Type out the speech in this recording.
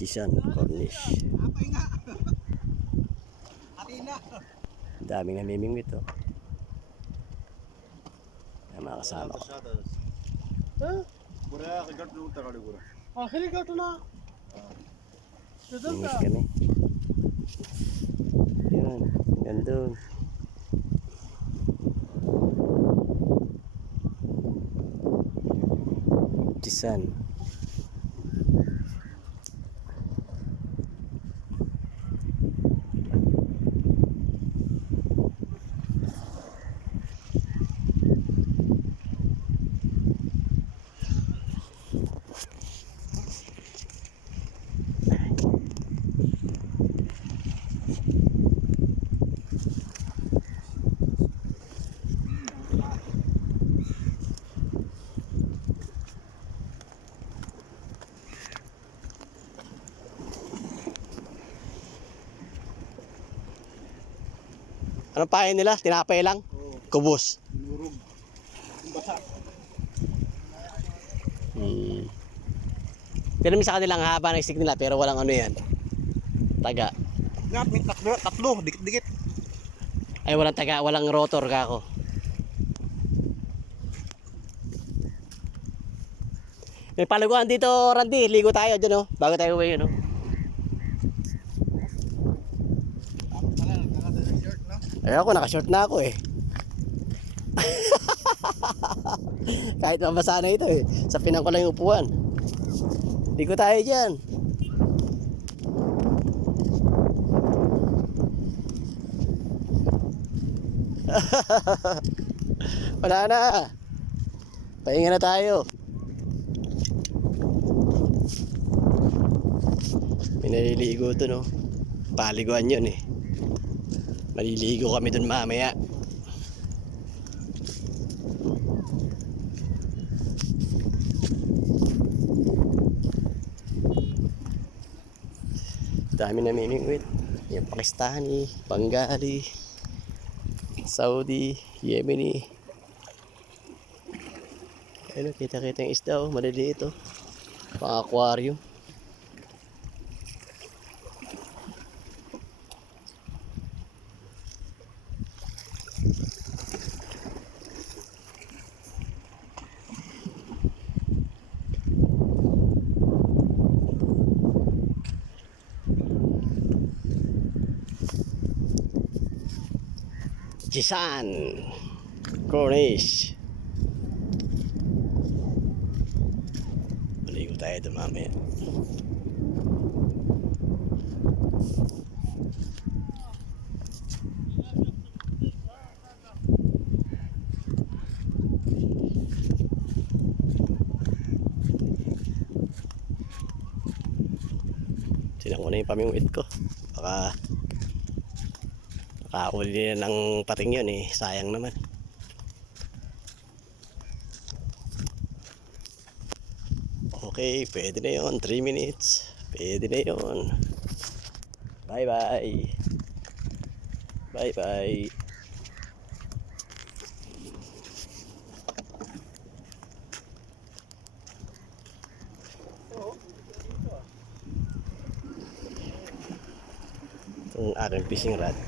Jisan, Cornish. Daming namimingwit oh. Yan mga kasama ko. Mingwit kami. Yun, nandun. Jisan. Anong pain nila? Tinapay lang? Kubos. Nurog. Basa. Pero may sa kanilang haba ng stick nila pero walang ano yan. Taga. Nga, may tatlo, dikit-dikit. Ay walang taga, walang rotor ka ako. May paliguan dito, Randy. Ligo tayo dyan oh. Bago tayo uwi yun oh. Ay ako, naka-short na ako eh. Kahit mabasa na ito eh. Sa pinang ko lang yung upuan. Ligo tayo dyan. Wala na. Pahinga na tayo. May naliligo ito no. Paliguan yun eh. Maliligo kami dun mamaya. Dami na mimingwit. Yung Pakistani, Bengali, Saudi, Yemeni. Ayun, kita-kita yung isda oh, maliliit oh. Pang aquarium. Jisan, Cornish. Maligo tayo ito mamaya. Silang ko na yung pamingwit ko. Baka nakahuli na ng pating yun eh. Sayang naman. Okay, pwede na yun. 3 minutes. Pwede na yun. Bye bye. Bye bye. Itong aking fishing rod.